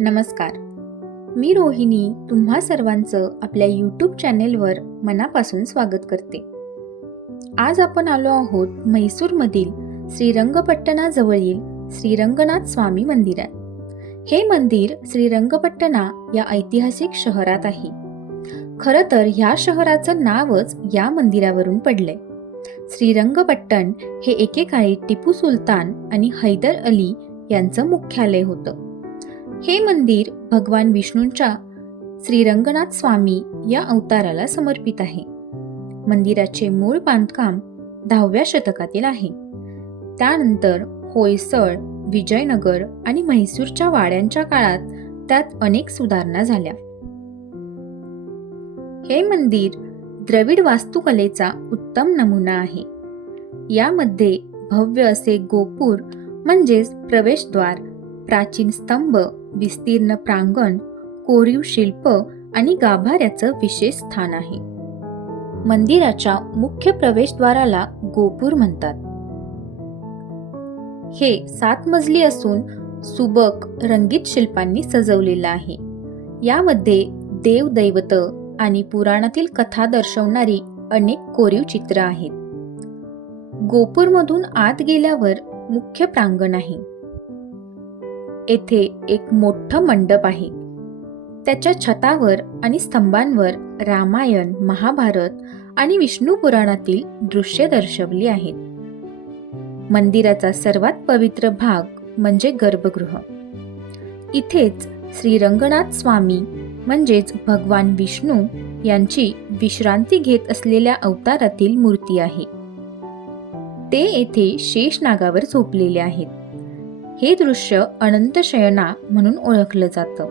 नमस्कार. मी रोहिणी तुम्हा सर्वांचं आपल्या यूट्यूब चॅनेलवर मनापासून स्वागत करते. आज आपण आलो आहोत म्हैसूरमधील श्रीरंगपट्टणाजवळील श्रीरंगनाथ स्वामी मंदिरात. हे मंदिर श्रीरंगपट्टणा या ऐतिहासिक शहरात आहे. खरं तर ह्या शहराचं नावच या मंदिरावरून पडलंय. श्रीरंगपट्टण हे एकेकाळी टिपू सुलतान आणि हैदर अली यांचं मुख्यालय होतं. हे मंदिर भगवान विष्णूंच्या श्रीरंगनाथ स्वामी या अवताराला समर्पित आहे. मंदिराचे मूळ बांधकाम दहाव्या शतकातील आहे. त्यानंतर होयसळ विजयनगर आणि म्हैसूरच्या वाड्यांच्या काळात त्यात अनेक सुधारणा झाल्या. हे मंदिर द्रविड वास्तुकलेचा उत्तम नमुना आहे. यामध्ये भव्य असे गोपूर म्हणजेच प्रवेशद्वार प्राचीन स्तंभ विस्तीर्ण प्रांगण कोरीव शिल्प आणि गाभाऱ्याचं विशेष स्थान आहे. मंदिराच्या मुख्य प्रवेशद्वाराला गोपूर म्हणतात. हे सात मजली असून सुबक रंगीत शिल्पांनी सजवलेलं आहे. यामध्ये देव दैवत आणि पुराणातील कथा दर्शवणारी अनेक कोरीव चित्र आहेत. गोपूरमधून आत गेल्यावर मुख्य प्रांगण आहे. येथे एक मोठं मंडप आहे. त्याच्या छतावर आणि स्तंभांवर रामायण महाभारत आणि विष्णू पुराणातील दृश्य दर्शवली आहेत. मंदिराचा सर्वात पवित्र भाग म्हणजे गर्भगृह. इथेच श्रीरंगनाथ स्वामी म्हणजेच भगवान विष्णू यांची विश्रांती घेत असलेल्या अवतारातील मूर्ती आहे. ते येथे शेषनागावर झोपलेले आहेत. हे दृश्य अनंत शयना म्हणून ओळखलं जातं.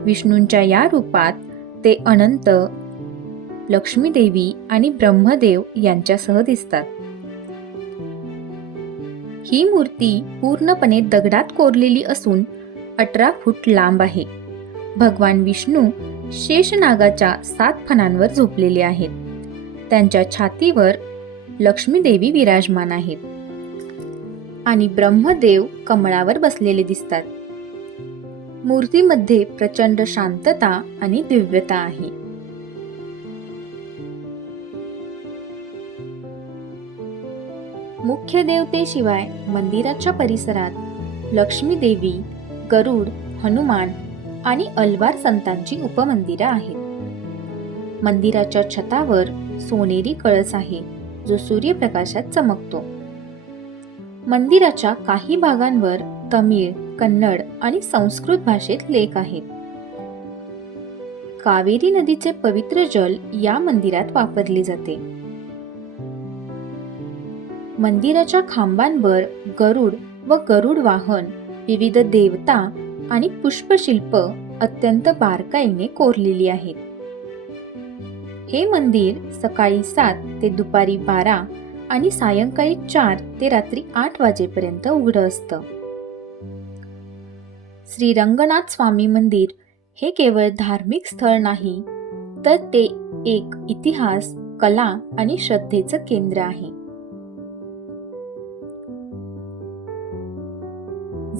विष्णूंच्या या रूपात ते अनंत लक्ष्मीदेवी आणि ब्रह्मदेव यांच्यासह दिसतात. ही मूर्ती पूर्णपणे दगडात कोरलेली असून अठरा फूट लांब आहे. भगवान विष्णू शेषनागाच्या सात फणांवर झोपलेले आहेत. त्यांच्या छातीवर लक्ष्मीदेवी विराजमान आहेत. आणि ब्रह्मदेव कमळावर बसलेले दिसतात. मूर्तीमध्ये प्रचंड शांतता आणि दिव्यता आहे. मुख्य देवतेशिवाय मंदिराच्या परिसरात लक्ष्मी देवी गरुड हनुमान आणि अलवार संतांची उपमंदिरं आहेत. मंदिराच्या छतावर सोनेरी कळस आहे जो सूर्यप्रकाशात चमकतो. मंदिराच्या काही भागांवर तमिळ कन्नड आणि संस्कृत भाषेत लेख आहेत. कावेरी नदीचे पवित्र जल या मंदिरात वापरले जाते. मंदिराच्या खांबांवर गरुड व गरुड वाहन विविध देवता आणि पुष्पशिल्प अत्यंत बारकाईने कोरलेली आहेत. हे मंदिर सकाळी सात ते दुपारी बारा आणि सायंकाळी चार ते रात्री आठ वाजेपर्यंत उघडं असतं. श्री रंगनाथ स्वामी मंदिर हे केवळ धार्मिक स्थळ नाही तर ते एक इतिहास कला आणि श्रद्धेचं केंद्र आहे.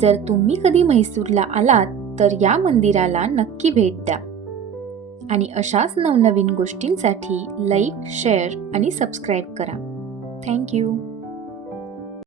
जर तुम्ही कधी म्हैसूरला आलात तर या मंदिराला नक्की भेट द्या. आणि अशाच नवनवीन गोष्टींसाठी लाईक शेअर आणि सबस्क्राईब करा. Thank you.